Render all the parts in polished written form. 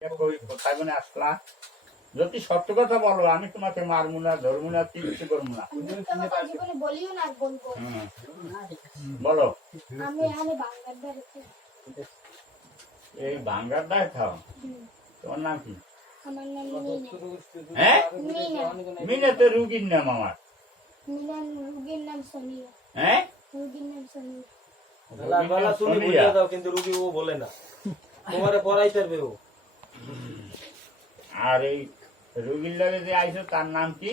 কোথায় মানে আসলা? যদি সত্য কথা বলো, আমি তোমাকে মারবো না, ধরবো না, কিছু করবো না। জীবনে বলিও না, বলবো। বলো। আমি বাংলার এই ভাঙ্গার দায় খাও। তোমার নাম কি? আমার নাম মিনা। হ্যাঁ, মিনা। মিনা তো রুগীর নাম আমার। মিনা রুগীর নাম সোনিয়া। হ্যাঁ, রুগীর নাম সোনিয়া। তুমি বুঝিয়ে দাও, কিন্তু রুগী ও বলে না, তোমারে পড়াই পারবে ও। আর এই রুগীর লগে যে আইছো তার নাম কি?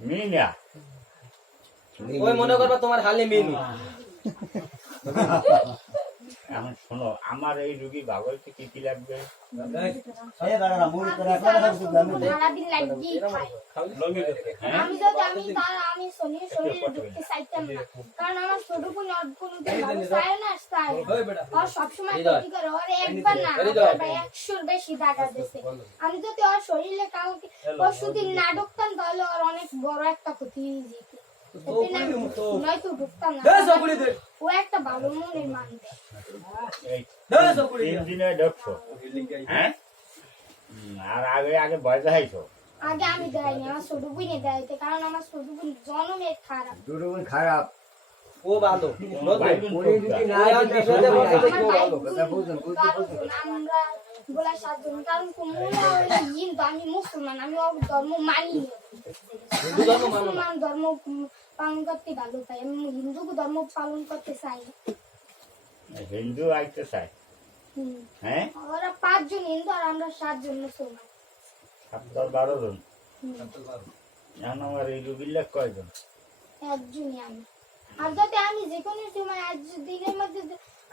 মিনা। ওই মনে করবা তোমার হালি মিনু। এখন শোনো, আমার এই রুগী ভালো হইতে কি কি লাগবে? সারাদিন লাগিয়ে খাই। আমি সোনিয়ার শরীরে ঢুকতে চাইতাম না, কারণ আমার ছোট বোন কোনোদিন ভালো চায় না, চায় ওর সবসময় ক্ষতি করে। ওর একবার না 100-র বেশি দাগা দিয়েছে। আমি যদি ওর শরীরে কাউকে পরশুদিন না ঢুকতাম, তাহলে ওর অনেক বড় একটা ক্ষতি হয়ে যেত। নয়তো ঢুকতাম না। ও একটা ভালো মনের মানুষ। হ্যাঁ, আর আগে আগে ভয় দেখাইছো? আগে আমি দেখাইনি, আমার ছোট বোনে দেখাইতে, কারণ আমার ছোট বোন জন্মের খারাপ। খারাপ, ও ভালো। আমরা বলা 7 জন, কারণ হিন্দু, আমি মুসলমান, আমি ধর্ম মানি। মুসলমান ধর্ম পালন করতে ভালো পাই, আমি হিন্দু ধর্ম পালন করতে চাই। হিন্দু আইতে চাই? হ্যাঁ, ওরা 5 জন হিন্দু আর আমরা 7 জন মুসলমান। 12 জন। এখন আমার এই রুগীর লোক কয়জন? একজনই আমি। আর যদি আমি যে কোনো সময় আজ দিনের মধ্যে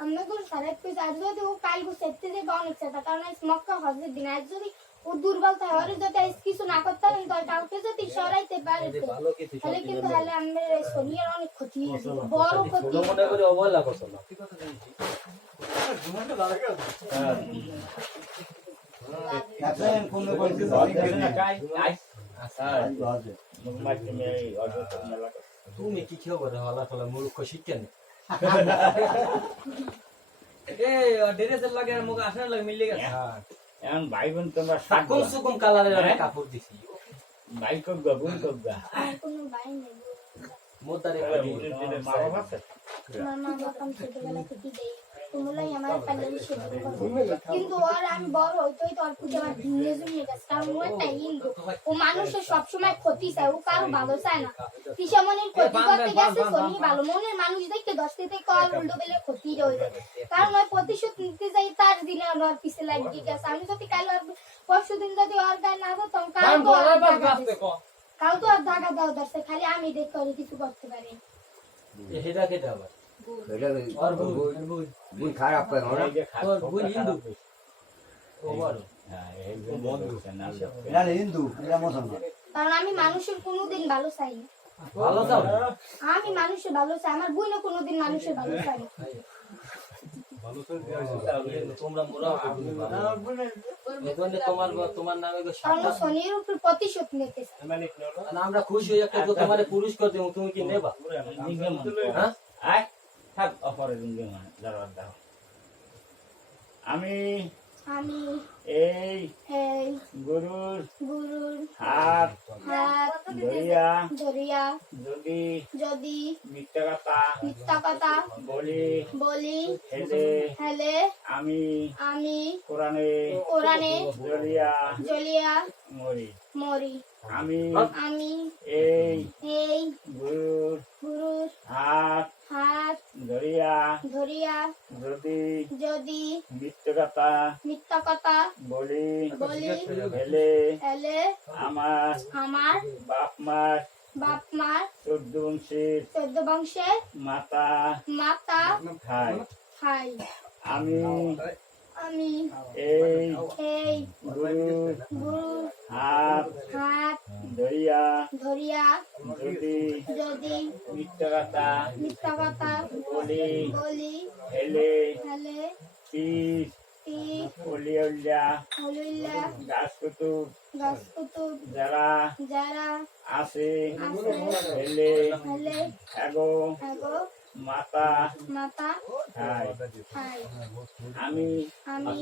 আমাকে সারাত পেয়েছে, আজ যদি ও কাল সেটতে যাবে অনেক চেষ্টা, কারণ আজ মক্কা হজের দিন, আজ যদি ও দুর্বল থাকে, ওর যদি আজ কিছু না করতে পারেন, তো কাউকে যদি সরাইতে পারে, তাহলে কিন্তু তাহলে আমাদের শরীরের অনেক ক্ষতি হয়েছে, বড় ক্ষতি। মনে করে অবহেলা করছো না। তুমি কি খেয়ে বলে হলা ফলা মূর্খ শিক্ষা নেই। এখন ভাই বোন তোমরা কম সুকম কালারের কাপড় দিছি। ভাই কবগা বোন কবগা? কোনো ভাই নেই। মোতারে মা বাবা আছে? আমার মা বাবা ছোটবেলা থেকে দেয়, তোমরাই আমার প্যান্ডেলে সেবা করো। কিন্তু আর আমি বড় হইতেই তো আর পুজো আমার ভেঙে জমিয়ে গেছে, কারণ ও একটা হিন্দু, ও মানুষের সবসময় ক্ষতি চায়, ও কারো ভালো চায় না। কিসমনের ক্ষতি করতে গেছে, শনি ভালো মনের মানুষ দেখতে 10 থেকে কল উল্টো বেলে ক্ষতি হয়ে যায়, কারণ ওই প্রতিশোধ নিতে যাই তার দিনে ওর পিছে লাগিয়ে গেছে। আমি যদি কাল পরশু দিন যদি ওর গায়ে না ধরতাম, কাল তো আর ধাগা দেওয়া দরছে, খালি আমি দেখতে ওর কিছু করতে পারি। এটা কেটে আবার খারাপ হিন্দু, কারণ আমি মানুষের কোনোদিন ভালো চাই না। ভালো চাও? আমি মানুষের ভালো চাই, আমার বোনও কোনোদিন মানুষের ভালো চাই না। তোমরা তোমার নামে কারণ শনির উপর প্রতিশোধ নিতে চাই। আমরা খুশি হয়ে একটা তোমার পুরস্কার দেবো, তুমি কি নেবা? হ্যাঁ, আমি আমি এই গরুর হাত ধরিয়া যদি মিথ্যা কথা বলি হেলে আমি কোরআনে জ্বলিয়া মরি। আমি এই গুরুর হাত ধরিয়া যদি মিথ্যা কথা বলি হেলে আমার বাপ মার 14 বংশের মাতা খাই। আমি এই গুরুর হাত ধরিয়া যদি মিথ্যা কথা বলি হেলে গাছ কুতুব যারা আছে হেলে মাতা মাতা হাই হাই আমি আমি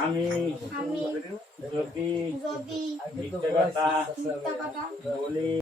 আমি আমি যদি যদি মিথ্যা কথা মিথ্যা কথা বলি